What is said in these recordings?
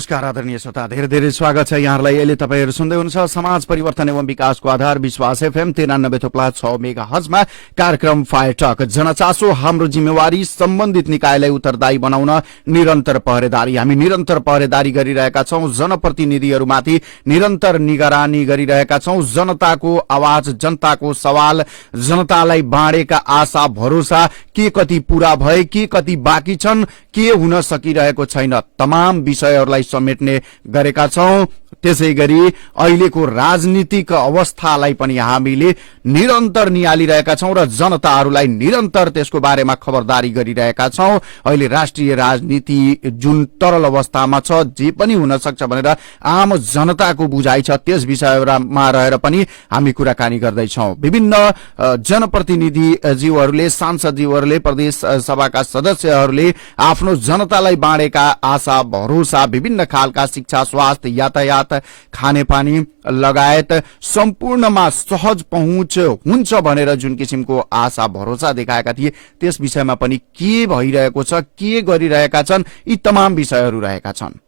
नमस्कार आदरणीय श्रोता, धेरै धेरै स्वागत छ यहाँहरूलाई। अहिले तपाईहरु सुन्दै हुनुहुन्छ समाज परिवर्तन एवं विकासको आधार विश्वास एफएम 93.6 मेगाहर्जमा कार्यक्रम फायर टक। जनचासो हाम्रो जिम्मेवारी, सम्बन्धित निकायलाई उत्तरदायी बनाउन निरन्तर पहरेदारी। हामी निरन्तर पहरेदारी गरिरहेका छौं, जनप्रतिनिधिहरूमाथि निरन्तर निगरानी गरिरहेका छौं। जनताको आवाज, जनताको सवाल, जनतालाई बाँडेका आशा भरोसा के कति पूरा भए, के कति बाँकी छन्, के हुन सकिरहेको छैन, तमाम विषयहरूलाई समेट्ने गरेका छौं। त्यसैगरी अहिलेको राजनीतिक अवस्थालाई पनि हामीले निरन्तर निहालिरहेका छौं र जनताहरूलाई निरन्तर त्यसको बारेमा खबरदारी गरिरहेका छौं। अहिले राष्ट्रिय राजनीति जुन तरल अवस्थामा छ, जे पनि हुन सक्छ भनेर आम जनताको बुझाइ छ, त्यस विषयमा रहेर पनि हामी कुराकानी गर्दैछौं। विभिन्न जनप्रतिनिधिज्यूहरूले, सांसदज्यूहरूले, प्रदेश सभाका सदस्यहरूले आफ्नो जनतालाई बाँडेका आशा भरोसा, विभिन्न खालका शिक्षा, स्वास्थ्य, यातायात, खानेपानी लगायत सम्पूर्णमा सहज पहुँच हुन्छ भनेर जुन किसिमको आशा भरोसा देखाएका थिए, त्यस विषयमा पनि के भइरहेको छ, के गरिरहेका छन्, यी तमाम विषयहरू रहेका छन्।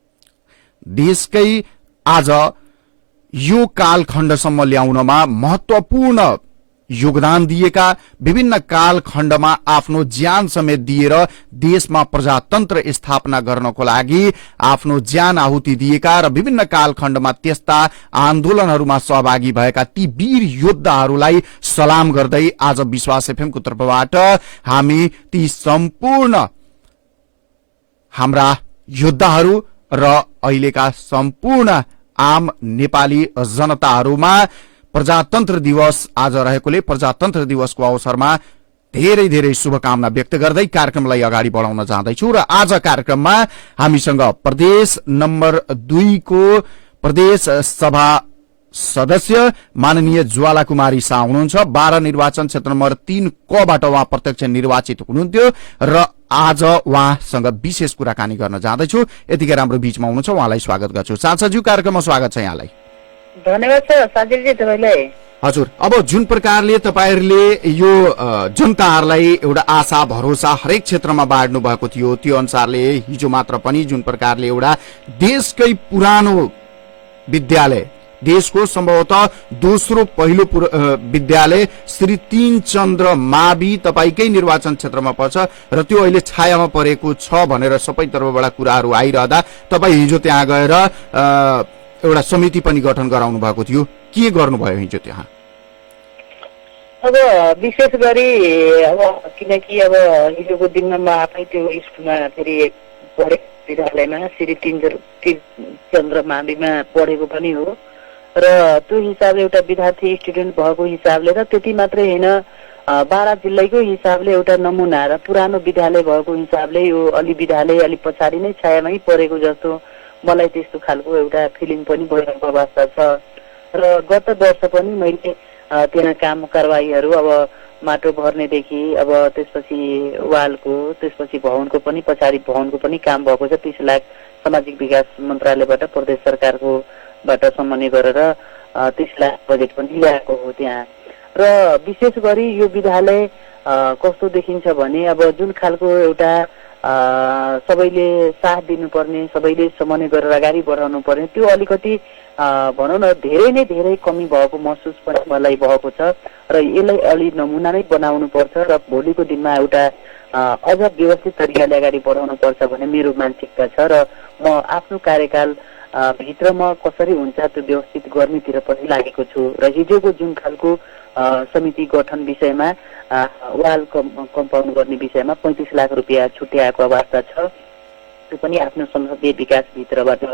देशकै आज यो कालखण्डसम्म ल्याउनमा महत्वपूर्ण योगदान दिएका, विभिन्न कालखण्डमा आफ्नो ज्यान समेत दिएर देशमा प्रजातन्त्र स्थापना गर्नको लागि आफ्नो ज्यान आहुति दिएका र विभिन्न कालखण्डमा त्यस्ता आन्दोलनहरूमा सहभागी भएका ती वीर योद्धाहरूलाई सलाम गर्दै आज विश्वास एफएमको तर्फबाट हामी ती सम्पूर्ण हाम्रा योद्धाहरू र अहिलेका सम्पूर्ण आम नेपाली जनताहरूमा प्रजातन्त्र दिवस आज रहेकोले प्रजातन्त्र दिवसको अवसरमा धेरै धेरै शुभकामना व्यक्त गर्दै कार्यक्रमलाई अगाडि बढाउन जाँदैछु। र आज कार्यक्रममा हामीसँग प्रदेश नम्बर 2 को प्रदेश सभा सदस्य माननीय ज्वाला कुमारी शाह हुनुहुन्छ। 12 निर्वाचन क्षेत्र नम्बर 3 कबाट उहाँ प्रत्यक्ष निर्वाचित हुनुहुन्थ्यो र आज उहाँसँग विशेष कुराकानी गर्न जाँदैछु। यतिकै राम्रो बीचमा हुनुहुन्छ, उहाँलाई स्वागत गर्छु। सांसदज्यू, कार्यक्रममा स्वागत छ यहाँलाई। धन्यवाद छ साजिदजी तपाईलाई। हजुर, अब जुन प्रकारले तपाईहरुले यो जनताहरूलाई एउटा आशा भरोसा हरेक क्षेत्रमा बाँड्नु भएको थियो, त्यो अनुसारले हिजो मात्र पनि जुन प्रकारले एउटा देशकै पुरानो विद्यालय, देशको सम्भवतः दोस्रो पहिलो विद्यालय श्री तीनचन्द्र मावि तपाईकै निर्वाचन क्षेत्रमा पर्छ र त्यो अहिले छायामा परेको छ भनेर सबै तर्फबाट कुराहरू आइरहँदा तपाई हिजो त्यहाँ गएर एउटा समिति पनि गठन गराउनु भएको थियो। के गर्नुभयो हिजो त्यहाँ? अब विशेष गरी अब किनकि अब हिजोको दिनमा म आफै त्यो स्कुलमा फेरि पढेको विद्यालयमा श्री तीनचन्द्र माविमा पढेको पनि हो र त्यो हिसाबले एउटा विद्यार्थी स्टुडेन्ट भएको हिसाबले र त्यति मात्रै होइन, 12 जिल्लाको हिसाबले एउटा नमुना र पुरानो विद्यालय भएको हिसाबले यो अलि विद्यालय अलि पछाडि नै छायामै परेको जस्तो मलाई त्यस्तो खालको एउटा फिलिङ पनि भइरहेको अवस्था छ। र गत वर्ष पनि मैले त्यहाँ काम कारवाहीहरू अब माटो भर्नेदेखि अब त्यसपछि वालको, त्यसपछि भवनको पनि, पछाडि भवनको पनि काम भएको छ। 30 लाख सामाजिक विकास मन्त्रालयबाट प्रदेश सरकारकोबाट समन्वय गरेर 30 लाख बजेट पनि ल्याएको हो त्यहाँ। र विशेष गरी यो विद्यालय कस्तो देखिन्छ भने अब जुन खालको एउटा सबैले साथ दिनुपर्ने, सबैले समन्वय गरेर अगाडि बढाउनु पर्ने, त्यो अलिकति भनौँ न धेरै कमी भएको महसुस पनि मलाई भएको छ र यसलाई अलि नमुना नै बनाउनु पर्छ र भोलिको दिनमा एउटा अझ व्यवस्थित तरिकाले अगाडि बढाउनु पर्छ भन्ने मेरो मानसिकता छ र म आफ्नो कार्यकाल भित्र म कसरी हुन्छ त्यो व्यवस्थित गर्नेतिर पनि लागेको छु। र हिजोको जुन खालको समिति गठन विषयमा वाल कम्पाउन्ड गर्ने विषयमा 35 लाख रुपियाँ छुट्याएको अवस्था छ। त्यो पनि आफ्नो संसदीय विकासभित्रबाट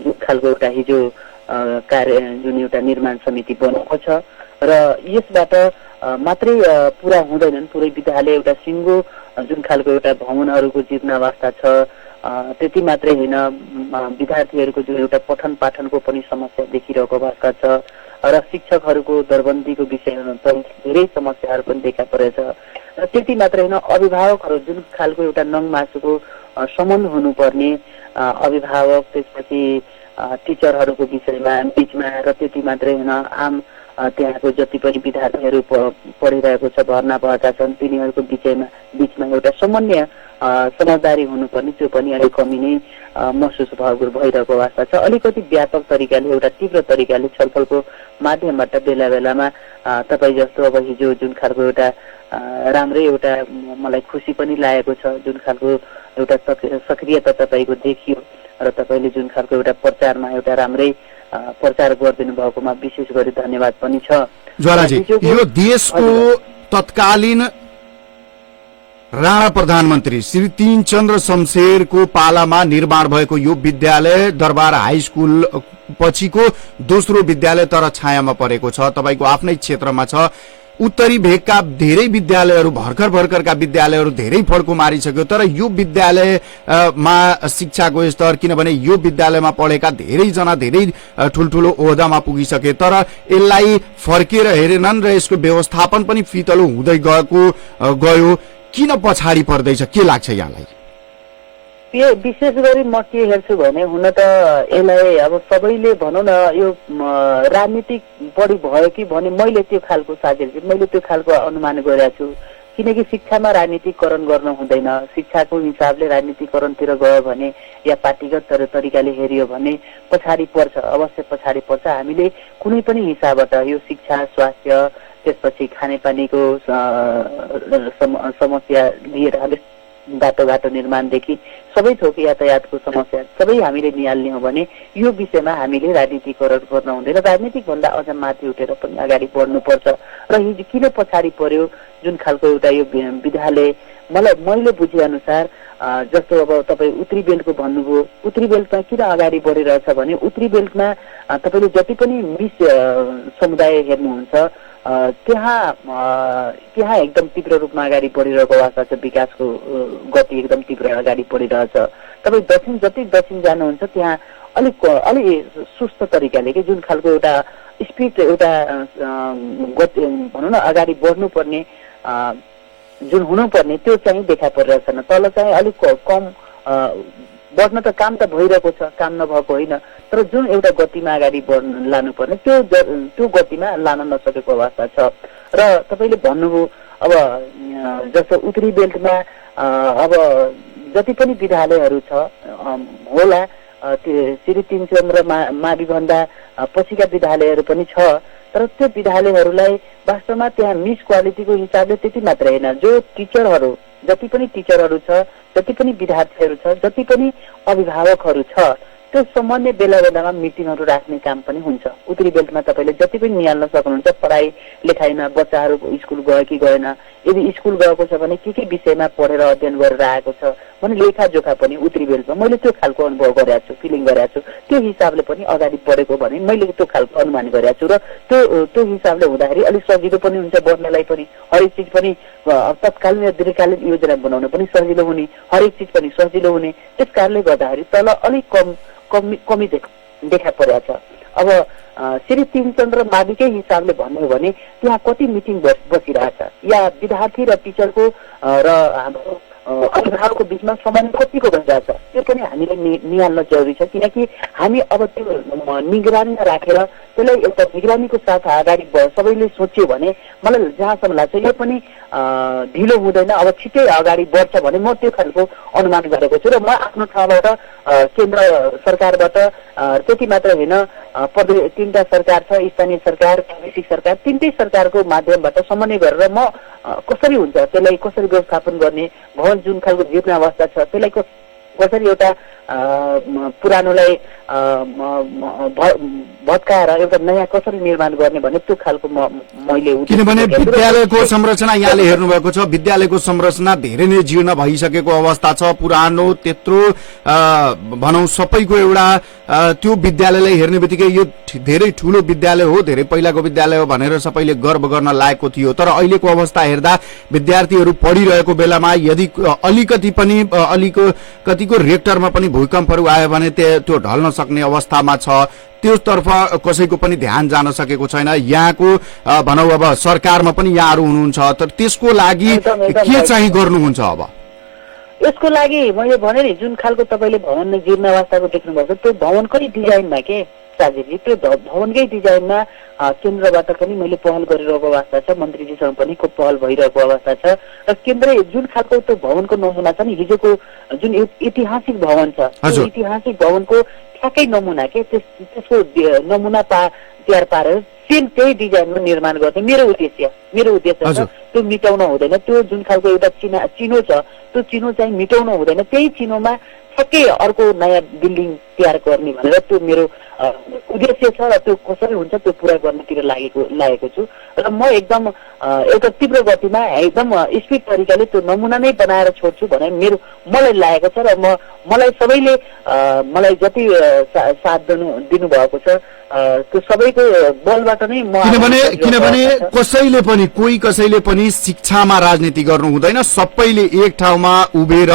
जुन खालको एउटा हिजो कार्य जुन एउटा निर्माण समिति बनेको छ र यसबाट मात्रै पुरा हुँदैनन्, पुरै विद्यालय एउटा सिङ्गो जुन खालको एउटा भवनहरूको जीर्ण अवस्था छ त्यति मात्रै होइन, विद्यार्थीहरूको जुन एउटा पठन पाठनको पनि समस्या देखिरहेको अवस्था छ र शिक्षकहरूको दरबन्दीको विषयमा पनि धेरै समस्याहरू पनि देखा परेछ। र त्यति मात्रै होइन, अभिभावकहरू जुन खालको एउटा नङ मासुको सम्बन्ध हुनुपर्ने अभिभावक, त्यसपछि टिचरहरूको विषयमा बिचमा र त्यति मात्रै होइन, आम त्यहाँको जति पनि विद्यार्थीहरू पढिरहेको छ, भर्ना भएका छन्, तिनीहरूको बिचमा एउटा समन्वय समझदारी हुनुपर्ने त्यो पनि अलिक कमी नै महसुस भइरहेको अवस्था छ। अलिकति व्यापक तरिकाले एउटा तीव्र तरिकाले छलफलको माध्यमबाट बेला बेलामा तपाईँ जस्तो अब हिजो जुन खालको एउटा राम्रै एउटा मलाई खुसी पनि लागेको छ, जुन खालको एउटा सक्रियता तपाईँको देखियो र तपाईँले जुन खालको एउटा प्रचारमा एउटा राम्रै प्रचार गरिदिनु भएकोमा विशेष गरी धन्यवाद पनि छ। ज्वालाजी, यो देशको तत्कालीन राणा प्रधानमन्त्री श्री तीनचन्द्र शमशेरको पालामा निर्माण भएको यो विद्यालय दरबार हाई स्कुल पछिको दोस्रो विद्यालय तर छायामा परेको छ, तपाईको आफ्नै क्षेत्रमा छ। उत्तरी भेगका धेरै विद्यालयहरू भर्खरका विद्यालयहरू धेरै फड्को मारिसक्यो, तर यो विद्यालयमा शिक्षाको स्तर, किनभने यो विद्यालयमा पढेका धेरैजना धेरै ठुल्ठुलो ओहदामा पुगिसके, तर यसलाई फर्केर हेरेनन् र यसको व्यवस्थापन पनि फितलो हुँदै गयो। किन पछाडि पर्दैछ, के लाग्छ यहाँलाई? यो विशेष गरी म के हेर्छु भने, हुन त यसलाई अब सबैले भनौँ न यो राजनीतिक बढी भयो कि भने मैले त्यो खालको मैले त्यो खालको अनुमान गरेको छु। किनकि शिक्षामा राजनीतिकरण गर्न हुँदैन। शिक्षाको हिसाबले राजनीतिकरणतिर गयो भने या पार्टीगत तरिकाले हेरियो भने पछाडि पर्छ, अवश्य पछाडि पर्छ। हामीले कुनै पनि हिसाबबाट यो शिक्षा, स्वास्थ्य, त्यसपछि खानेपानीको समस्या लिएर बाटोघाटो निर्माणदेखि सबै थोक यातायातको समस्या सबै हामीले निहाल्ने हो भने यो विषयमा हामीले राजनीतिकरण गर्न हुँदैन। राजनीतिक भन्दा अझ माथि उठेर पनि अगाडि बढ्नुपर्छ। र हिजो किन पछाडि पर्यो जुन खालको एउटा यो विद्यालय, मैले बुझे अनुसार जस्तो अब तपाईँ उत्तरी बेल्टको भन्नुभयो, उत्तरी बेल्टमा किन अगाडि बढिरहेछ भने उत्तरी बेल्टमा तपाईँले जति पनि मिस समुदाय हेर्नुहुन्छ त्यहाँ एकदम तीव्र रूपमा अगाडि बढिरहेको अवस्था छ। विकासको गति एकदम तीव्र अगाडि बढिरहेछ। तपाईँ जति दक्षिण जानुहुन्छ त्यहाँ अलिक सुस्त तरिकाले कि जुन खालको एउटा स्पिड एउटा गति भनौँ न अगाडि बढ्नुपर्ने जुन हुनुपर्ने त्यो चाहिँ देखा परिरहेछ। तल चाहिँ अलिक कम बढ्न त काम त भइरहेको छ, काम नभएको होइन, तर जुन एउटा गतिमा अगाडि लानुपर्ने त्यो गतिमा लान नसकेको अवस्था छ। र तपाईँले भन्नुभयो अब जस्तो उत्तरी बेल्टमा अब जति पनि विद्यालयहरू छ होला, श्री तीनचन्द्र माविभन्दा पछिका विद्यालयहरू पनि छ, तर त्यो विद्यालयहरूलाई वास्तवमा त्यहाँ मिस क्वालिटीको हिसाबले त्यति मात्र होइन, जो टिचरहरू जति पनि टिचरहरू छ, जति पनि विद्यार्थीहरू छ, जति पनि अभिभावकहरू छ, त्यो समन्वय बेला बेलामा मिटिङहरू राख्ने काम पनि हुन्छ। उत्तरी बेल्टमा तपाईँले जति पनि निहाल्न सक्नुहुन्छ, पढाइ लेखाइमा बच्चाहरू स्कुल गयो कि गएन, यदि स्कुल गएको छ भने के विषयमा पढेर अध्ययन गरेर आएको छ भने लेखाजोखा पनि उत्तरी बेल्टमा मैले त्यो खालको अनुभव गरेको छु, फिलिङ गरेको छु। त्यो हिसाबले पनि अगाडि बढेको भने मैले त्यो खालको अनुमान गरेको छु। र त्यो हिसाबले हुँदाखेरि अलिक सजिलो पनि हुन्छ बढ्नलाई पनि, हरेक चिज पनि तत्कालीन र दीर्घकालीन योजना बनाउन पनि सजिलो हुने, हरेक चिज पनि सजिलो हुने। त्यस कारणले गर्दाखेरि तल अलिक कमी देखा परेको छ। अब श्री तीनचन्द्र माविकै हिसाबले भन्नु हो भने त्यहाँ कति मिटिङ बसिरहेछ या विद्यार्थी र टिचरको र हाम्रो अभिभावकको बिचमा समन्वय कतिको भइरहेछ त्यो पनि हामीले निहाल्न जरुरी छ। किनकि हामी अब त्यो निगरानीमा राखेर त्यसलाई एउटा निगरानीको साथ अगाडि सबैले सोच्यो भने मलाई जहाँसम्म लाग्छ यो पनि ढिलो हुँदैन, अब छिट्टै अगाडि बढ्छ भने म त्यो खालको अनुमान गरेको छु। र म आफ्नो ठाउँबाट केन्द्र सरकारबाट त्यति मात्र होइन, तीनटा सरकार छ, स्थानीय सरकार, प्रादेशिक सरकार, तीनटै सरकारको माध्यमबाट समन्वय गरेर म कसरी हुन्छ त्यसलाई कसरी व्यवस्थापन गर्ने, भवन जुन खालको जीर्ण अवस्था छ त्यसलाई कसरी एउटा पुरानोलाई भत्काएर एउटा नयाँ कसरी निर्माण गर्ने भन्ने त्यो खालको मैले, किनभने विद्यालयको संरचना यहाँले हेर्नुभएको छ, विद्यालयको संरचना धेरै नै जीर्ण भइसकेको अवस्था छ, पुरानो त्यत्रो भनौं सबैको एउटा त्यो विद्यालयलाई हेर्ने बित्तिकै यो धेरै ठूलो विद्यालय हो, धेरै पहिलाको विद्यालय हो भनेर सबैले गर्व गर्न लागेको थियो। तर अहिलेको अवस्था हेर्दा विद्यार्थीहरू पढिरहेको बेलामा यदि अलिकतिको रेक्टरमा पनि भूकम्पहरू आयो भने त्यो ढल्न सक्ने अवस्थामा छ, त्यसतर्फ कसैको पनि ध्यान जान सकेको छैन। यहाँको भनौं अब सरकारमा पनि यहाँहरू हुनुहुन्छ, तर त्यसको लागि के चाहिँ गर्नुहुन्छ? अब यसको लागि मैले भने नि जुन खालको तपाईँले भवन जीर्ण अवस्थाको देख्नुभएको त्यो भवनकै डिजाइनमा के साझेजी त्यो भवनकै डिजाइनमा केन्द्रबाट पनि मैले पहल गरिरहेको अवस्था छ, मन्त्रीजीसँग पनि खूब पहल भइरहेको अवस्था छ र केन्द्र जुन खालको त्यो भवनको नमुना छ नि, हिजोको जुन ऐतिहासिक भवन छ त्यो ऐतिहासिक भवनको ठ्याक्कै नमुना के त्यसको नमुना तयार पारेर सेम त्यही डिजाइनमा निर्माण गर्ने मेरो उद्देश्य छ। त्यो मिटाउन हुँदैन, त्यो जुन खालको एउटा चिनो छ त्यो चिनो चाहिँ मिटाउन हुँदैन, त्यही चिनोमा ठ्याक्कै अर्को नयाँ बिल्डिङ तयार गर्ने भनेर त्यो मेरो उद्देश्य छ र त्यो कसरी हुन्छ त्यो पुरा गर्नेतिर लागेको छु र म एकदम एउटा तीव्र गतिमा एकदम स्पिड तरिकाले त्यो नमुना नै बनाएर छोड्छु भनेर मलाई लागेको छ र मलाई सबैले मलाई जति साथ दिनुभएको छ त्यो सबैको बलबाट नै म किनभने कसैले पनि शिक्षामा राजनीति गर्नु हुँदैन, सबैले एक ठाउँमा उभिएर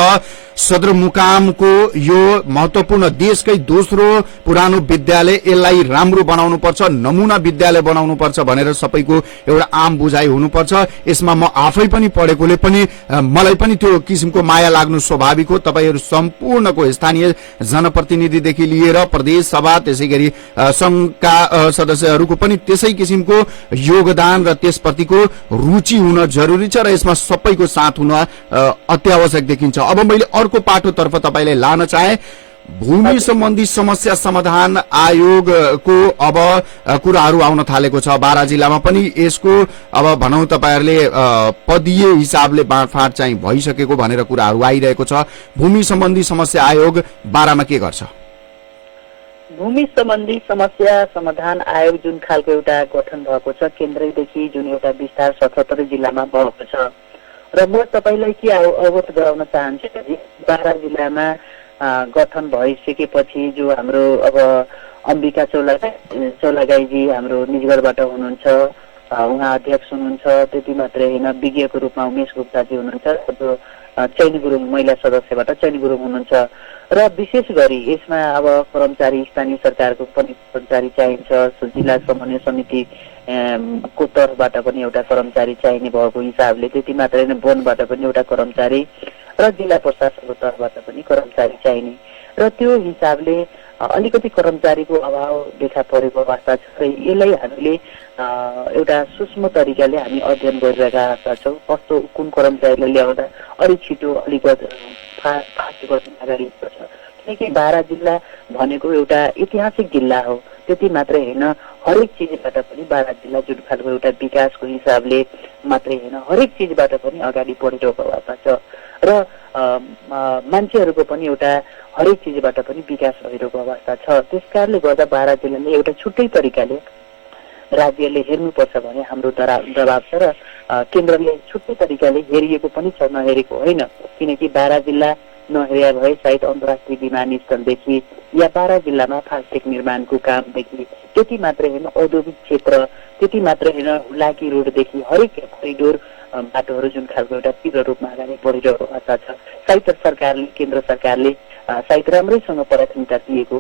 सदरमुकामको यो महत्वपूर्ण देशकै दोस्रो पुरानो विद्यालय यसलाई राम्रो बनाउनु पर्छ, नमुना विद्यालय बनाउनु पर्छ भनेर सबैको एउटा आम बुझाइ हुनुपर्छ। यसमा म आफै पनि पढेकोले पनि मलाई पनि त्यो किसिमको माया लाग्नु स्वाभाविक हो। तपाईहरू सम्पूर्णको स्थानीय जनप्रतिनिधिदेखि लिएर प्रदेश सभा त्यसैगरी संघका सदस्यहरूको पनि त्यसै किसिमको योगदान र त्यसप्रतिको रुचि हुन जरुरी छ र यसमा सबैको साथ हुन अत्यावश्यक देखिन्छ। अब मैले अर्को पाटोतर्फ तपाईलाई लान चाहे, भूमि सम्बन्धी समस्या समाधान आयोगको अब कुराहरू आउन थालेको छ। बारा जिल्लामा पनि यसको अब भनौं तपाईहरुले पदीय हिसाबले बाँडफाँड चाहिँ भइसकेको भनेर कुराहरू आइरहेको छ। भूमि सम्बन्धी समस्या आयोग बारामा के गर्छ? भूमि सम्बन्धी समस्या समाधान आयोग जुन खालको एउटा गठन भएको छ केन्द्रदेखि, जुन एउटा विस्तार 77 जिल्लामा भएको छ र म तपाईलाई के अवगत गराउन चाहन्छु कि बारा जिल्लामा गठन भइसकेपछि जो हाम्रो अब अम्बिका चौलागाईजी हाम्रो निजगढबाट हुनुहुन्छ, उहाँ अध्यक्ष हुनुहुन्छ। त्यति मात्रै होइन, विज्ञको रूपमा उमेश गुप्ताजी हुनुहुन्छ, चैनी गुरुङ महिला सदस्यबाट चैनी गुरुङ हुनुहुन्छ र विशेष गरी यसमा अब कर्मचारी स्थानीय सरकारको पनि कर्मचारी चाहिन्छ, जिल्ला समन्वय समिति को तर्फबाट पनि एउटा कर्मचारी चाहिने भएको हिसाबले, त्यति मात्रै होइन वनबाट पनि एउटा कर्मचारी र जिल्ला प्रशासनको तर्फबाट पनि कर्मचारी चाहिने र त्यो हिसाबले अलिकति कर्मचारीको अभाव देखा परेको अवस्था छ र यसलाई हामीले एउटा सूक्ष्म तरिकाले हामी अध्ययन गरिरहेका छौँ। कस्तो कुन कर्मचारीलाई ल्याउँदा अलिक छिटो अलिक फास्ट गर्न अगाडि पर्छ, किनकि बारा जिल्ला भनेको एउटा ऐतिहासिक जिल्ला हो। त्यति मात्रै होइन, हरेक चिजबाट पनि बारा जिल्ला जुन खालको एउटा विकासको हिसाबले मात्रै होइन हरेक चिजबाट पनि अगाडि बढिरहेको अवस्था छ र मान्छेहरूको पनि एउटा हरेक चिजबाट पनि विकास भइरहेको अवस्था छ। त्यसकारणले गर्दा बारा जिल्लाले एउटा छुट्टै तरिकाले राज्यले हेर्नुपर्छ भने हाम्रो दबाब छ र केन्द्रले छुट्टै तरिकाले हेरिएको पनि छ, नहेरेको होइन। किनकि बारा जिल्ला नहेरिया भए सायद अन्तर्राष्ट्रिय विमानस्थलदेखि या बारा जिल्लामा फास्टट्याग निर्माणको कामदेखि, त्यति मात्रै होइन औद्योगिक क्षेत्र, त्यति मात्रै होइन हुलाकी रोडदेखि हरेक करिडोर बाटोहरू जुन खालको एउटा तीव्र रूपमा अगाडि बढिरहेको अवस्था छ। सायद सरकारले, केन्द्र सरकारले सायद राम्रैसँग प्राथमिकता दिएको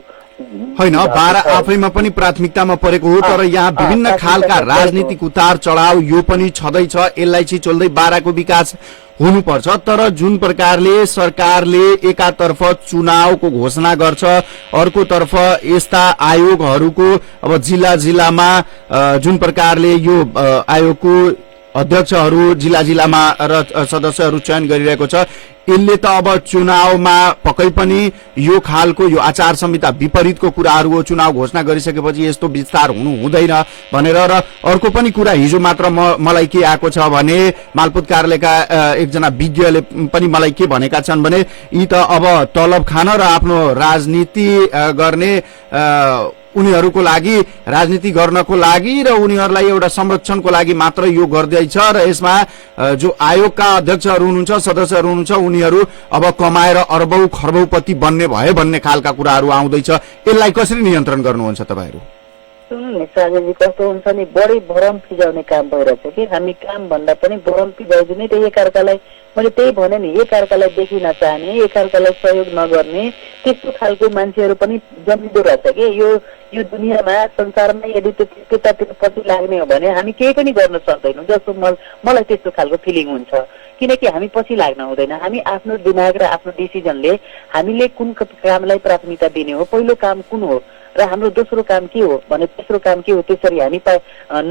होइन, बारा आफैमा पनि प्राथमिकतामा परेको हो, तर यहाँ विभिन्न खालका राजनीतिक उतार चढाव यो पनि छँदैछ। यसलाई चाहिँ चल्दै बाराको विकास हुनुपर्छ, तर जुन प्रकारले सरकारले एकातर्फ चुनावको घोषणा गर्छ, अर्कोतर्फ यस्ता आयोगहरूको अब जिल्लामा जुन प्रकारले यो आयोगको अध्यक्षहरू जिल्लामा र सदस्यहरू चयन गरिरहेको छ, यसले त अब चुनावमा पक्कै पनि यो खालको यो आचार संहिता विपरीतको कुराहरू हो। चुनाव घोषणा गरिसकेपछि यस्तो विस्तार हुनु हुँदैन भनेर। र अर्को पनि कुरा हिजो मात्र मलाई के आएको छ भने मालपोत कार्यालयका एकजना विज्ञले पनि मलाई के भनेका छन् भने यी त अब तलब खान र आफ्नो राजनीति गर्ने उनीहरूको लागि राजनीति गर्नको लागि र उनीहरूलाई एउटा संरक्षणको लागि मात्र यो गर्दैछ र यसमा जो आयोगका अध्यक्षहरू हुनुहुन्छ, सदस्यहरू हुनुहुन्छ, उनीहरू अब कमाएर अरबौं खरबौंपति बन्ने भए भन्ने खालका कुराहरू आउँदैछ। यसलाई कसरी नियन्त्रण गर्नुहुन्छ तपाईहरू? सुन्नु साझेजी, कस्तो हुन्छ नि, बढी भरम फिजाउने काम भइरहेछ कि हामी काम भन्दा पनि भरम फिजाइदिने, त एकअर्कालाई मैले त्यही भने नि, एकअर्कालाई देखि नचाहने, एकअर्कालाई सहयोग नगर्ने त्यस्तो खालको मान्छेहरू पनि जन्मिँदो रहेछ कि यो दुनियाँमा संसारमा यदि त्यतातिर पछि लाग्ने हो भने हामी केही पनि गर्न सक्दैनौँ जस्तो मलाई त्यस्तो खालको फिलिङ हुन्छ। किनकि हामी पछि लाग्न हुँदैन, हामी आफ्नो दिमाग र आफ्नो डिसिजनले हामीले कुन कामलाई प्राथमिकता दिने हो, पहिलो काम कुन हो र हाम्रो दोस्रो काम के हो भने तेस्रो काम के हो, त्यसरी हामी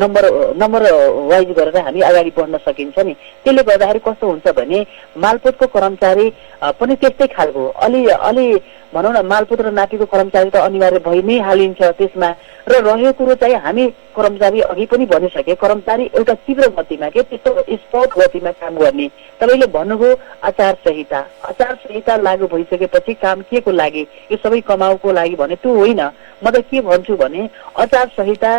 नम्बर वाइज गरेर हामी अगाडि बढ्न सकिन्छ नि। त्यसले गर्दाखेरि कस्तो हुन्छ भने मालपोतको कर्मचारी पनि त्यस्तै खालको अलि भनौँ न, मालपोत र नापीको कर्मचारी त अनिवार्य भइ नै हालिन्छ त्यसमा। र रह्यो कुरो चाहिँ हामी कर्मचारी अघि पनि भनिसके, कर्मचारी एउटा तीव्र गतिमा के त्यस्तो स्पट गतिमा काम गर्ने। तपाईँले भन्नुभयो आचार संहिता लागू भइसकेपछि काम के को लागि, यो सबै कमाउको लागि भने त्यो होइन। म त के भन्छु भने आचार संहिता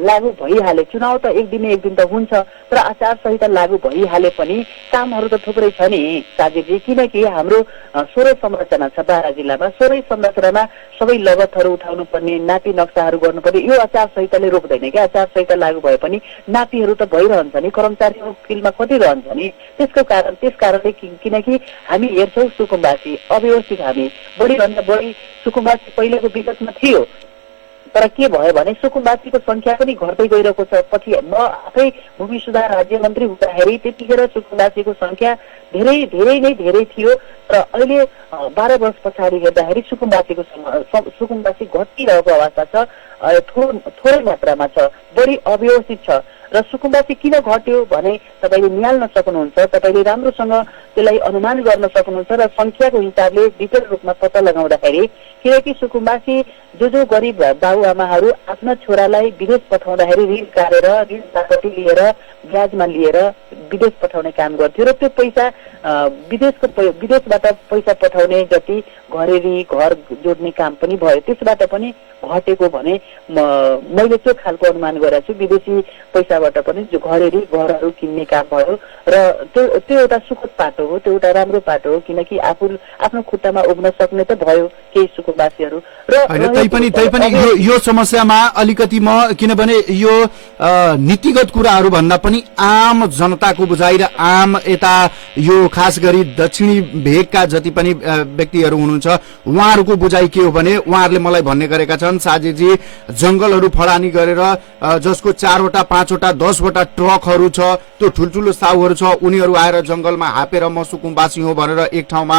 लागू भइहाले, चुनाव त एक दिन त हुन्छ, तर आचार संहिता लागू भइहाले पनि कामहरू त थुप्रै छ नि साथीजी। किनकि हाम्रो 16 संरचना छ बारा जिल्लामा, 16 संरचनामा सबै लगतहरू उठाउनु पर्ने, नापी नक्साहरू गर्नुपर्ने, यो आचार संहिताले रोक्दैन क्या। आचार संहिता लागू भए पनि नापीहरू त भइरहन्छ नि, कर्मचारीहरू फिल्डमा कति रहन्छ नि। त्यस कारणले किनकि हामी हेर्छौँ सुकुम्बासी अव्यवस्थित, हामी बढीभन्दा बढी सुकुम्बासी पहिलेको विगतमा थियो, तर के भयो भने सुकुम्बासीको संख्या पनि घट्दै गइरहेको छ। पछि म आफै भूमि सुधार राज्य मन्त्री हुँदाखेरि त्यतिखेर सुकुम्बासीको संख्या धेरै थियो, र अहिले 12 वर्ष पछाडि हेर्दाखेरि सुकुम्बासी घटिरहेको अवस्था छ, थोरै मात्रामा छ, बढी अव्यवस्थित छ। र सुकुम्बासी किन घट्यो भने तपाईँले निहाल्न सक्नुहुन्छ, तपाईँले राम्रोसँग त्यसलाई अनुमान गर्न सक्नुहुन्छ। र संख्याको हिसाबले डिटेल रूपमा पत्ता लगाउँदाखेरि किनकि सुकुम्बासी जो गरिब बाबुआमाहरू आफ्ना छोरालाई विदेश पठाउँदाखेरि ऋण काटेर, ऋण ताकती लिएर, ब्याजमा लिएर विदेश पठाउने काम गर्थ्यो, र त्यो पैसा विदेशबाट पैसा पठाउने जति घरेरी घर जोड्ने काम पनि भयो, त्यसबाट पनि घटेको भने मैले त्यो खालको अनुमान गरेको छु। विदेशी पैसाबाट पनि जो घरेरी घरहरू किन्ने काम भयो, र त्यो एउटा सुखद पाटो हो, त्यो एउटा राम्रो पाटो हो, किनकि आफ्नो खुट्टामा उभ्न सक्ने त भयो केही सुकुम्बासीहरू। र तैपनि यो समस्यामा अलिकति म, किनभने यो नीतिगत कुराहरू भन्दा पनि आम जनताको बुझाइ र आम यता यो खास गरी दक्षिणी भेगका जति पनि व्यक्तिहरू हुनुहुन्छ उहाँहरूको बुझाइ के हो भने उहाँहरूले मलाई भन्ने गरेका छन्, साझेजी जंगलहरू फडानी गरेर जसको 4वटा 5वटा 10वटा ट्रकहरू छ, त्यो ठुल्ठुलो साहुहरू छ, उनीहरू आएर जंगलमा हापेर म सुकुम्बासी हो भनेर एक ठाउँमा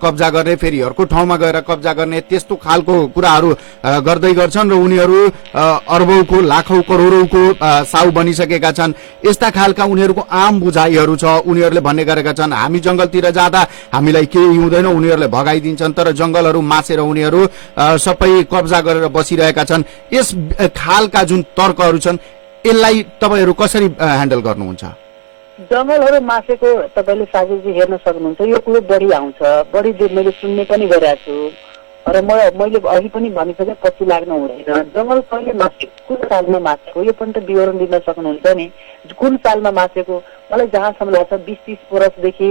कब्जा गर्ने, फेरि अर्को ठाउँमा गएर कब्जा गर्ने, त्यस्तो खालको कुराहरू गर्दै गर्छन्, र उनीहरू अर्बौंको लाखौं करोडौंको साहु बनिसकेका छन्। यस्ता खालका उनीहरूको आम बुझाइहरू छ। उनीहरूले भन्ने गरेका छन् हामी जंगलतिर जाँदा हामीलाई केही हुँदैन, उनीहरूले भगाइदिन्छन्, तर जंगलहरू मासेर उनीहरू सबै कब्जा गरेर बसिरहेका छन्। यस खालका जुन तर्कहरू छन् यसलाई तपाईहरू कसरी ह्यान्डल गर्नुहुन्छ? जंगलहरू मासेको तपाईले साझेजी हेर्न सक्नुहुन्छ, यो कुरो बढी आउँछ, बढी मैले सुन्ने पनि गरेको छु, र मैले अघि पनि भनिसके पछि लाग्नु हुँदैन। जंगल कहिले मासेको, कुन सालमा मासेको, यो पनि त विवरण दिन सक्नुहुन्छ नि, कुन सालमा मासेको। मलाई जहाँसम्म लाग्छ 20-30 वर्षदेखि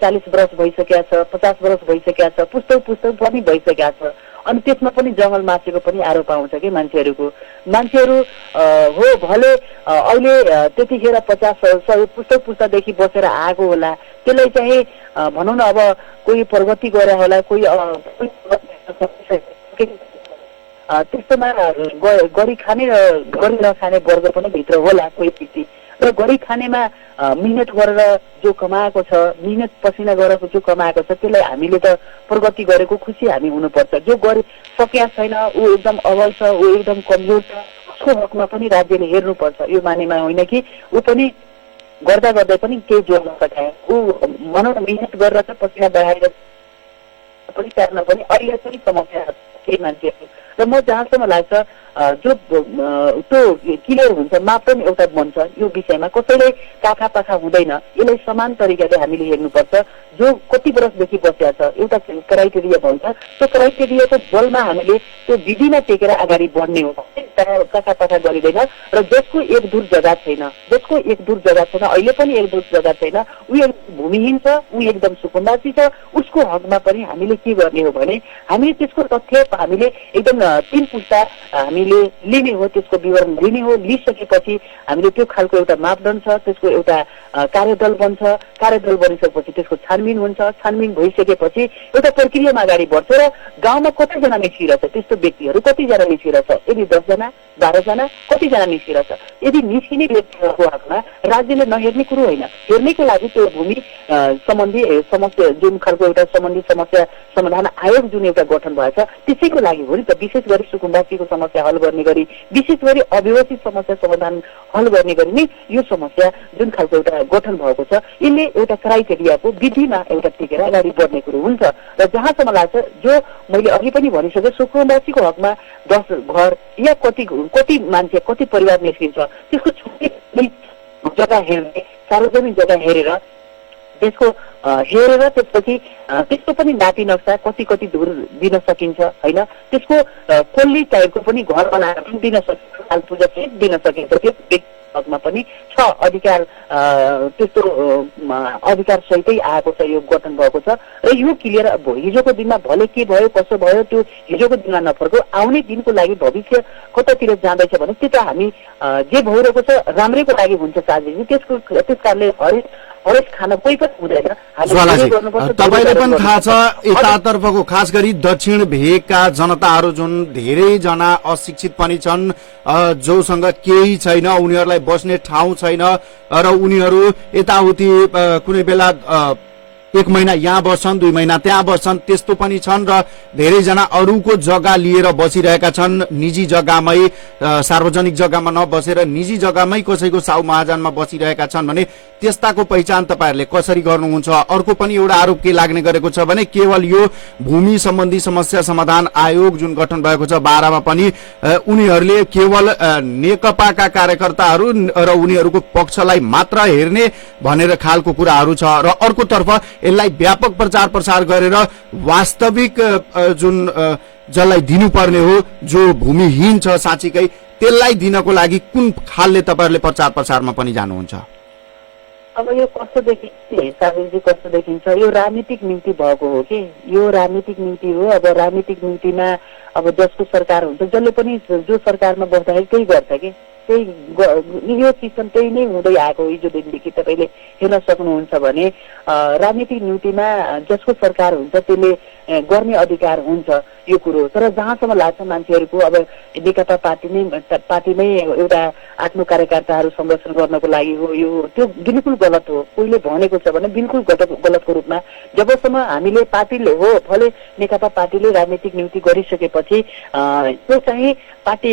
40 वर्ष भइसकेका छ, 50 वर्ष भइसकेका छ, पुस्तक पनि भइसकेका छ। अनि त्यसमा पनि जंगल मासेको पनि आरोप आउँछ कि मान्छेहरू हो भले अहिले त्यतिखेर 50-100 पुस्तकदेखि बसेर आएको होला, त्यसलाई चाहिँ भनौँ न अब कोही प्रगति गरे होला, कोही त्यस्तोमा गरी खाने र गरी नखाने वर्ग पनि भित्र होला कोही व्यक्ति। र गरी खानेमा मिहिनेत गरेर जो कमाएको छ, मिहिनेत पसिना गरेर जो कमाएको छ, त्यसलाई हामीले त प्रगति गरेको खुसी हामी हुनुपर्छ। जो गरी सकिया छैन, ऊ एकदम अबल छ, ऊ एकदम कमजोर छ, उसको हकमा पनि राज्यले हेर्नुपर्छ। यो मानेमा होइन कि ऊ पनि गर्दै पनि केही जोड्न सकाए, ऊ भनौँ न मिहिनेत गरेर चाहिँ पसिना बहाएर पनि त्याग्न पनि अहिले पनि समस्या केही मान्छेहरू। र म जहाँसम्म लाग्छ जो त्यो क्लियर हुन्छ, मापदण्ड एउटा बन्छ यो विषयमा, कसैले काखा पाखा हुँदैन, यसलाई समान तरिकाले हामीले हेर्नुपर्छ। जो कति वर्षदेखि बसिया छ एउटा क्राइटेरिया भन्छ, त्यो क्राइटेरियाको बलमा हामीले त्यो विधिमा टेकेर अगाडि बढ्ने हो, काखा पाखा गरिँदैन। र जसको एक दूर जग्गा छैन, अहिले पनि एक दूर जग्गा छैन, ऊ एकदम भूमिहीन छ, ऊ एकदम सुकुम्बासी छ, उसको हकमा पनि हामीले के गर्ने हो भने हामीले त्यसको तथ्य हामीले एकदम 3 पुस्ता हामीले लिने हो, त्यसको विवरण लिने हो। लिइसकेपछि हामीले त्यो खालको एउटा मापदण्ड छ, त्यसको एउटा कार्यदल बन्छ, कार्यदल बनिसकेपछि त्यसको छानबिन हुन्छ, छानबिन भइसकेपछि एउटा प्रक्रियामा अगाडि बढ्छ। र गाउँमा कतिजना निस्किरहेछ, त्यस्तो व्यक्तिहरू कतिजना निस्किरहेछ, यदि 10 जना 12 जना कतिजना निस्किरहेछ, यदि निस्किने व्यक्तिहरूको हकमा राज्यले नहेर्ने कुरो होइन। हेर्नेको लागि त्यो भूमि सम्बन्धी समस्या जुन खालको एउटा सम्बन्धी समस्या समाधान आयोग जुन एउटा गठन भएछ त्यसैको लागि हो नि त। विशेष विशेष गरी सुकुम्बासीको समस्या हल गर्ने गरी, विशेष गरी अव्यवस्थित समस्या समाधान हल गर्ने गरी नै यो समस्या जुन खालको एउटा गठन भएको छ यसले एउटा क्राइटेरियाको विधिमा एउटा टिकेर अगाडि बढ्ने कुरो हुन्छ। र जहाँसम्म लाग्छ जो मैले अघि पनि भनिसके सुकुम्बासीको हकमा 10 घर या कति मान्छे कति परिवार निस्किन्छ त्यसको छुट्टै जग्गा हेर्ने, सार्वजनिक जग्गा हेरेर त्यसको हेरेर त्यसपछि त्यसको पनि नापी नक्सा कति दूर दिन सकिन्छ हैन, त्यसको कोल्ली टाइपको पनि घर बनाएर पनि दिन सकिन्छ, हाल पूजा सहित दिन सकिन्छ। त्यो हकमा पनि छ अधिकार, त्यस्तो अधिकार सहितै आएको छ, यो गठन भएको छ। र यो क्लियर हिजोको दिनमा भले के भयो कसो भयो त्यो हिजोको दिनमा नफर्को, आउने दिनको लागि भविष्य कतातिर जाँदैछ भने त्यो त हामी जे भइरहेको छ राम्रैको लागि हुन्छ साझेजी। त्यस कारणले हरेस खान कोही पनि हुँदैन। तपाईलाई पनि थाहा छ यतातर्फको खास गरी दक्षिण भेगका जनताहरू जुन धेरैजना अशिक्षित पनि छन्, जोसँग केही छैन, उनीहरूलाई बस्ने ठाउँ छैन र उनीहरू यताउति कुनै बेला 1 महिना यहाँ बस्छन्, 2 महिना त्यहाँ बस्छन्, त्यस्तो पनि छन्। र धेरैजना अरूको जग्गा लिएर बसिरहेका छन्, निजी जग्गामै, सार्वजनिक जग्गामा नबसेर निजी जग्गामै कसैको साउ महाजनमा बसिरहेका छन् भने त्यस्ताको पहिचान तपाईहरूले कसरी गर्नुहुन्छ? अर्को पनि एउटा आरोप के लाग्ने गरेको छ भने केवल यो भूमि सम्बन्धी समस्या समाधान आयोग जुन गठन भएको छ 12 मा पनि उनीहरूले केवल नेकपाका कार्यकर्ताहरू र उनीहरूको पक्षलाई मात्र हेर्ने भनेर खालको कुराहरू छ। र अर्कोतर्फ यसलाई व्यापक प्रचार प्रसार गरेर वास्तविक जुन जसलाई दिनुपर्ने हो, जो भूमिहीन छ साँच्चीकै, त्यसलाई दिनको लागि कुन खालले तपाईहरूले प्रचार प्रसारमा पनि जानुहुन्छ? अब यो कस्तो देखिन्छ साथीजी, कस्तो देखिन्छ यो राजनीतिक निम्ति भएको हो कि यो राजनीतिक निम्ति हो। अब राजनीतिक निम्तिमा अब जसको सरकार हुन्छ जसले पनि जो सरकारमा बस्दाखेरि त्यही गर्छ कि त्यही यो सिस्टम त्यही नै हुँदै आएको हिजोदेखि तपाईँले हेर्न सक्नुहुन्छ भने राजनीतिक निम्तिमा जसको सरकार हुन्छ त्यसले गर्ने अधिकार हुन्छ यो कुरो। तर जहाँसम्म लाग्छ मान्छेहरूको अब नेकपा पार्टीमै एउटा आफ्नो कार्यकर्ताहरू संरक्षण गर्नको लागि हो, यो त्यो बिल्कुल गलत हो। कोहीले भनेको छ भने बिल्कुल गलतको रूपमा जबसम्म हामीले पार्टीले हो भले नेकपा पार्टीले राजनीतिक नियुक्ति गरिसकेपछि त्यो चाहिँ पार्टी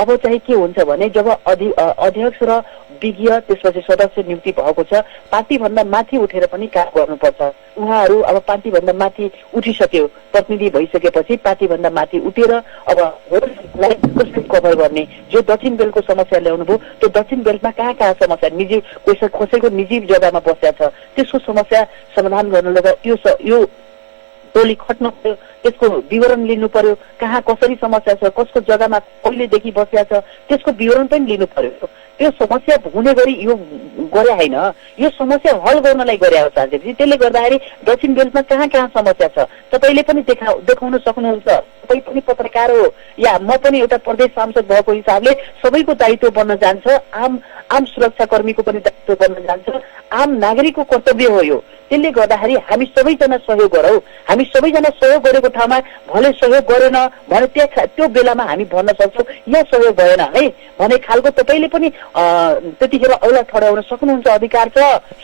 अब चाहिँ के हुन्छ भने जब अध्यक्ष र विज्ञ त्यसपछि सदस्य नियुक्ति भएको छ पार्टीभन्दा माथि उठेर पनि काम गर्नुपर्छ। उहाँहरू अब पार्टीभन्दा माथि उठिसक्यो, प्रतिनिधि भइसकेपछि पार्टीभन्दा माथि उठेर अब कसरी कभर गर्ने, जो दक्षिण बेल्टको समस्या ल्याउनु भयो त्यो दक्षिण बेल्टमा कहाँ कहाँ समस्या निजी कसैको निजी जग्गामा बसेका छ त्यसको समस्या समाधान गर्नलाई यो टोली खट्नु पर्यो, त्यसको विवरण लिनु पर्यो, कहाँ कसरी समस्या छ, कसको जग्गामा कहिलेदेखि बसेका छ त्यसको विवरण पनि लिनु पर्यो। त्यो समस्या हुने गरी यो गरे होइन, यो समस्या हल गर्नलाई गरे हो साथीजी। त्यसले गर्दाखेरि दक्षिण बेल्टमा कहाँ कहाँ समस्या छ तपाईँले पनि देखाउन सक्नुहुन्छ। तपाईँ पनि पत्रकार हो या म पनि एउटा प्रदेश सांसद भएको हिसाबले सबैको दायित्व बन्न जान्छ, आम सुरक्षा कर्मीको पनि दायित्व बन्न जान्छ, आम नागरिकको कर्तव्य हो यो। त्यसले गर्दाखेरि हामी सबैजना सहयोग गरौँ। हामी सबैजना सहयोग गरेको ठाउँमा भले सहयोग गरेन भने त्यो बेलामा हामी भन्न सक्छौँ यहाँ सहयोग भएन है भने खालको तपाईँले पनि त्यतिखेर औला ठडाउन सक्नुहुन्छ, अधिकार छ,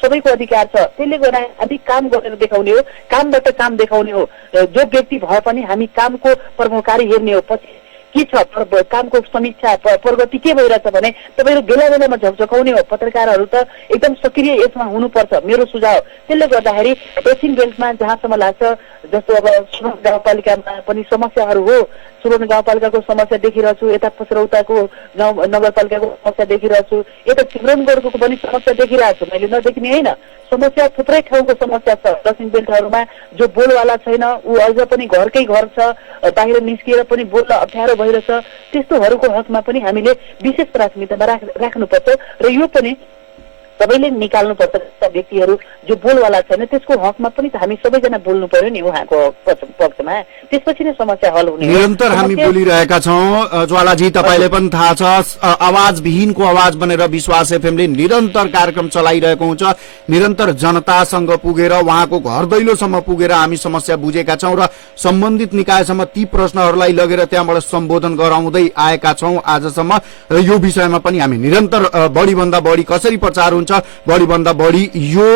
सबैको अधिकार छ। त्यसले गर्दा हामी काम गरेर देखाउने हो, कामबाट काम देखाउने हो। जो व्यक्ति भए पनि हामी कामको प्रभावकारी हेर्ने हो। पछि के छ कामको समीक्षा प्रगति के भइरहेछ भने तपाईँहरू बेला बेलामा झकझकाउने हो। पत्रकारहरू त एकदम सक्रिय यसमा हुनुपर्छ मेरो सुझाव। त्यसले गर्दाखेरि दक्षिण बेल्टमा जहाँसम्म लाग्छ जस्तो अब सुरण गाउँपालिकामा पनि समस्याहरू हो, सुरण गाउँपालिकाको समस्या देखिरहेछु, यता पसरौताको नगरपालिकाको समस्या देखिरहेछु, यता सिमरनगढको पनि समस्या देखिरहेको छु, मैले नदेखिने होइन। समस्या थुप्रै ठाउँको समस्या छ दक्षिण बेल्टहरूमा। जो बोलवाला छैन ऊ अझ पनि घरकै घर छ, बाहिर निस्किएर पनि बोल्न अप्ठ्यारो भइरहेछ, त्यस्तोहरूको हकमा पनि हामीले विशेष प्राथमिकतामा राख्नुपर्छ। र यो पनि सबैले निकाल्नुपर्छ व्यक्तिहरू जो बोलवाला छैन त्यसको हकमा पनि त हामी सबैजना बोल्नु पर्यो नि उहाँको पक्षमा, त्यसपछि नै समस्या हल हुने। निरन्तर हामी बोलिरहेका छौँ ज्वालाजी, तपाईँले पनि थाहा छ आवाज विहीनको आवाज बनेर विश्वास एफएमले निरन्तर कार्यक्रम चलाइरहेको हुन्छ। निरन्तर जनतासँग पुगेर उहाँको घर दैलोसम्म पुगेर हामी समस्या बुझेका छौँ र सम्बन्धित निकायसम्म ती प्रश्नहरूलाई लगेर त्यहाँबाट सम्बोधन गराउँदै आएका छौँ आजसम्म। र यो विषयमा पनि हामी निरन्तर बढीभन्दा बढी कसरी प्रचार हुन्छ हुन्छ। बढीभन्दा बढी यो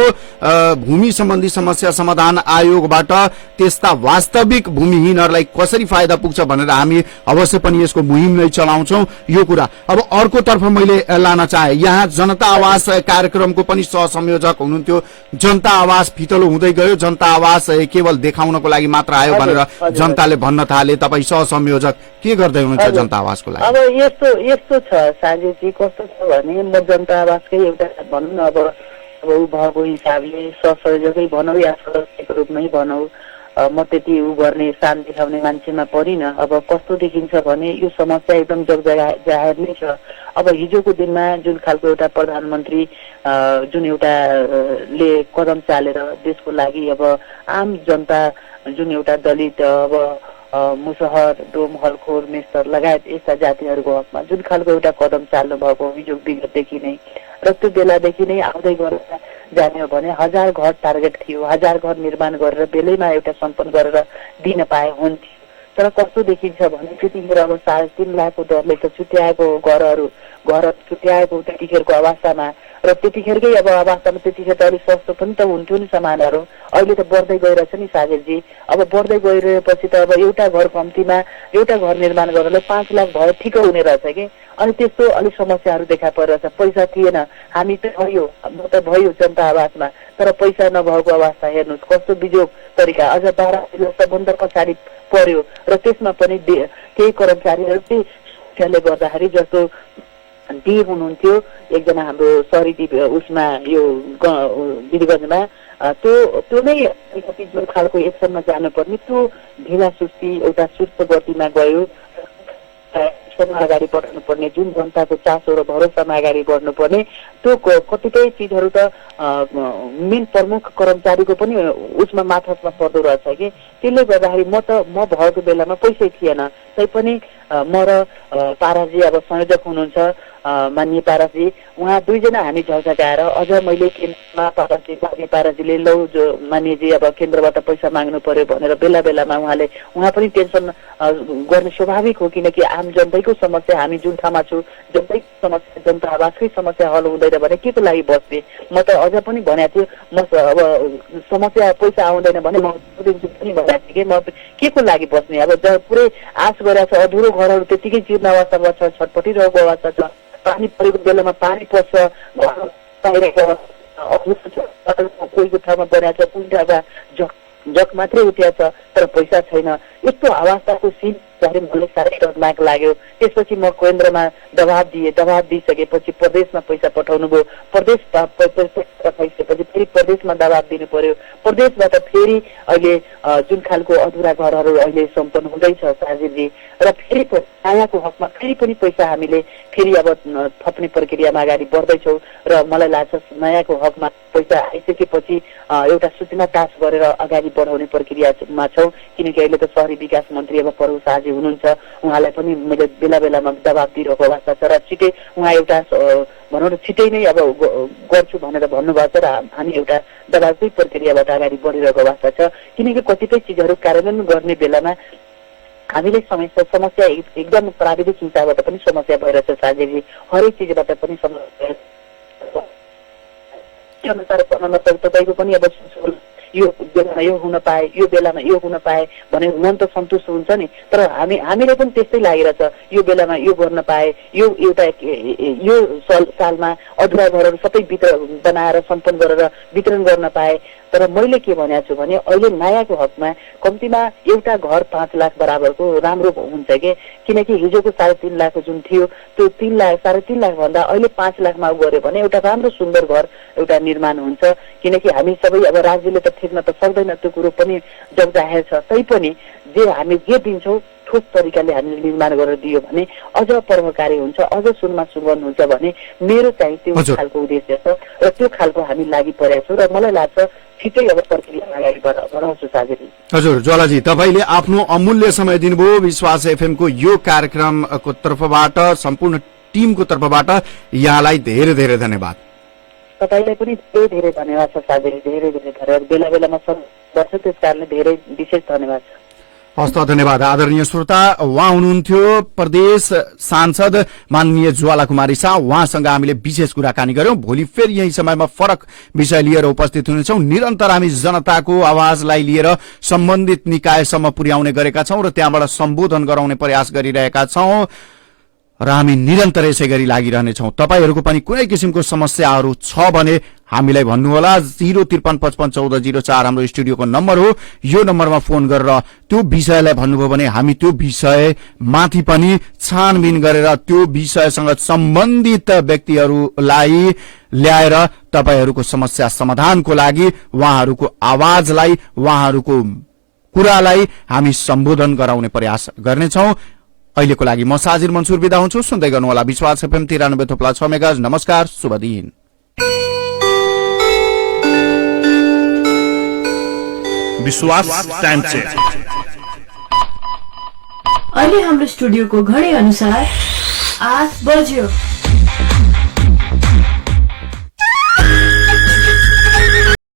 भूमि सम्बन्धी समस्या समाधान आयोगबाट त्यस्ता वास्तविक भूमिहीनहरूलाई कसरी फाइदा पुग्छ भनेर हामी अवश्य पनि यसको मुहिम नै चलाउँछौं। यो कुरा अब अर्कोतर्फ मैले लान चाहे, यहाँ जनता आवास कार्यक्रमको पनि सहसंयोजक हुनुहुन्थ्यो। जनता आवास फितलो हुँदै गयो, जनता आवास केवल देखाउनको लागि मात्र आयो भनेर जनताले भन्न थाले। तपाईँ सहसंयोजक के गर्दै हुनुहुन्छ जनता आवासको लागि? अब यस्तो छ साझेजी, कस्तो छ भने म जनता आवासकै एउटा भनौँ न अब ऊ भएको हिसाबले सहसंयोजकै भनौँ या सदस्यको रूपमै भनौँ, म त्यति ऊ गर्ने सान देखाउने मान्छेमा परिनँ। अब कस्तो देखिन्छ भने यो समस्या एकदम जगजाहेर नै छ। अब हिजोको दिनमा जुन खालको एउटा प्रधानमन्त्री जुन एउटा ले कदम चालेर देशको लागि अब आम जनता जुन एउटा दलित अब मुसहर, डोम, हलखोर, मेस्तर लगायत यस्ता जातिहरूको हकमा जुन खालको एउटा कदम चाल्नु भएको हिजो विगतदेखि नै र त्यो बेलादेखि नै आउँदै गरेर जाने हो भने 1000 घर टार्गेट थियो। 1000 घर निर्माण गरेर बेलैमा एउटा सम्पन्न गरेर दिन पाए हुन्थ्यो। तर कस्तो देखिन्छ भने त्यतिखेर अब 3.5 लाखको दरले त छुट्याएको घर छुट्याएको त्यतिखेरको अवस्थामा र त्यतिखेरकै अब अवस्थामा त्यतिखेर त अलिक सस्तो पनि त हुन्थ्यो नि सामानहरू। अहिले त बढ्दै गइरहेछ नि सागरजी। अब बढ्दै गइरहेपछि त अब एउटा घर कम्तीमा एउटा घर निर्माण गर्नलाई 5 लाख भयो ठिक हुने रहेछ कि। अनि त्यस्तो अलिक समस्याहरू देखा परिरहेछ। पैसा थिएन, हामी त भयो जनता आवासमा, तर पैसा नभएको अवस्था हेर्नुहोस् कस्तो बिजोग तरिका। अझ 12 जिल्ला सबभन्दा पछाडि पर्यो र त्यसमा पनि केही कर्मचारीहरू त्यसले गर्दाखेरि जस्तो डी हुनुहुन्थ्यो एकजना हाम्रो सरिदी उसमा यो वीरगञ्जमा, त्यो नै अलिकति जुन खालको एक्सनमा जानुपर्ने त्यो ढिला सुस्ती एउटा सुस्त गतिमा गयो। अगाडि बढाउनु पर्ने जुन जनताको चासो र भरोसामा अगाडि बढ्नुपर्ने त्यो कतिपय चिजहरू त मेन प्रमुख कर्मचारीको पनि उसमा माथामा पर्दो रहेछ कि। त्यसले गर्दाखेरि म भएको बेलामा पैसै थिएन, तैपनि म र पाराजी अब संयोजक हुनुहुन्छ माननीय पाराजी, उहाँ दुईजना हामी झल्झकाएर अझ मैले केन्द्रमा पाराजीले लौ जो मान्यजी अब केन्द्रबाट पैसा माग्नु पर्यो भनेर बेला बेलामा उहाँ पनि टेन्सन गर्ने स्वाभाविक हो, किनकि आम जनतैको समस्या हामी जुन ठाउँमा छु जनतैको समस्या जनता आवासकै समस्या हल हुँदैन भने के को लागि बस्ने। म त अझ पनि भनेको थिएँ म अब समस्या पैसा आउँदैन भने म दिन्छु पनि भनेको थिएँ कि म के को लागि बस्ने। अब पुरै आश गरेको छ, अधुरो घरहरू त्यतिकै जीर्ण अवस्थामा छ, छटपटिरहेको अवस्था छ, पानी परेको बेलामा पानी पर्छ, कोहीको ठाउँमा बनाएको छ, कुन ठाउँमा जग मात्रै उठिया छ तर पैसा छैन। यस्तो अवस्थाको सिन मलाई साह्रै डरलाग्दो लाग्यो। त्यसपछि म केन्द्रमा दबाब दिइसकेपछि प्रदेशमा पैसा पठाउनु भयो, प्रदेश पठाइसकेपछि फेरि प्रदेशमा दबाब दिनु पर्यो, प्रदेशबाट फेरि अहिले जुन खालको अधुरा घरहरू अहिले सम्पन्न हुँदैछ साजिदजी, र फेरि नयाँको हकमा फेरि पनि पैसा हामीले फेरि अब थप्ने प्रक्रियामा अगाडि बढ्दैछौँ र मलाई लाग्छ नयाँको हकमा पैसा आइसकेपछि एउटा सूचना टास गरेर अगाडि बढाउने प्रक्रियामा छौँ। किनकि अहिले त शहरी विकास मन्त्री अब प्रभु शाहजी हुनुहुन्छ, उहाँलाई पनि मैले बेला बेलामा दबाब दिइरहेको अवस्था छ र छिटै उहाँ एउटा भनौँ न छिटै नै अब गर्छु भनेर भन्नुभएको छ र हामी एउटा दबाबकै प्रक्रियाबाट अगाडि बढिरहेको अवस्था छ। किनकि कतिपय चिजहरू कार्यान्वयन गर्ने बेलामा हामीले समस्या एकदम प्राविधिक हिसाबबाट पनि समस्या भइरहेछ साझेजी, हरेक चिजबाट पनि समस्या अनुसार बनाउन सक्छ। तपाईँको पनि अब यो बेलामा यो हुन पाए, यो बेलामा यो हुन पाए भने मन त सन्तुष्ट हुन्छ नि, तर हामीले पनि त्यस्तै लागिरहेछ। यो बेलामा यो गर्न पाए, यो एउटा यो सालमा अधुरा घरहरू सबै बनाएर सम्पन्न गरेर वितरण गर्न पाए। तर मैले के भनेको छु भने अहिले नयाँको हकमा कम्तीमा एउटा घर 5 लाख बराबरको राम्रो हुन्छ कि। किनकि हिजोको 3.5 लाखको जुन थियो त्यो 3 लाख 3.5 लाख भन्दा अहिले 5 लाखमा गऱ्यो भने एउटा राम्रो सुन्दर घर एउटा निर्माण हुन्छ। किनकि हामी सबै अब राज्यले त ठेक्न त सक्दैन, त्यो कुरो पनि जगजाहेर छ। तैपनि जे हामी जे दिन्छौँ ठोस तरिकाले हामीले निर्माण गरेर दियो भने अझ प्रभावकारी हुन्छ, अझ सुनमा सुगन हुन्छ भने मेरो चाहिँ त्यो खालको उद्देश्य छ र त्यो खालको हामी लागि परेका छौँ र मलाई लाग्छ छिटै अब प्रक्रिया अगाडि बढाउँछु साझेजी। हजुर ज्वालाजी, तपाईँले आफ्नो अमूल्य समय दिनुभयो विश्वास एफएम को यो कार्यक्रमको तर्फबाट सम्पूर्ण टिमको तर्फबाट यहाँलाई धेरै धेरै धन्यवाद। तपाईँलाई पनि धेरै धेरै धन्यवाद छ साझेजी, धेरै धेरै धन्यवाद। बेला बेलामा सब गर्छ त्यस कारणले धेरै विशेष धन्यवाद छ। हस्त धन्यवाद। आदरणीय श्रोता, उहाँ हुनुहुन्थ्यो प्रदेश सांसद माननीय ज्वाला कुमारी शाह। उहाँसँग हामीले विशेष कुराकानी गर्यौं। भोलि फेरि यही समयमा फरक विषय लिएर उपस्थित हुनेछौं। निरन्तर हामी जनताको आवाजलाई लिएर सम्बन्धित निकायसम्म पुर्याउने गरेका छौं र त्यहाँबाट सम्बोधन गराउने प्रयास गरिरहेका छौं र हामी निरन्तर यसै गरी लागिरहनेछौं। तपाईहरूको पनि कुनै किसिमको समस्याहरू छ भने हामीलाई भन्नुहोला। 053551404 हाम्रो स्टुडियोको नम्बर हो। यो नम्बरमा फोन गरेर त्यो विषयलाई भन्नुभयो भने हामी त्यो विषय माथि पनि छानबिन गरेर त्यो विषयसँग सम्बन्धित व्यक्तिहरूलाई ल्याएर तपाईहरूको समस्या समाधानको लागि उहाँहरूको आवाजलाई, उहाँहरूको कुरालाई हामी सम्बोधन गराउने प्रयास गर्नेछौं। अहिलेको लागि म साजिर मन्सुर बिदा हुन्छु। सुन्दै गर्नुहोला विश्वास एफएम 93.6 मेगाहर्ज। नमस्कार, शुभ दिन। विश्वास टाइम चेक। अहिले हाम्रो स्टुडियोको घडी अनुसार 8 बज्यो।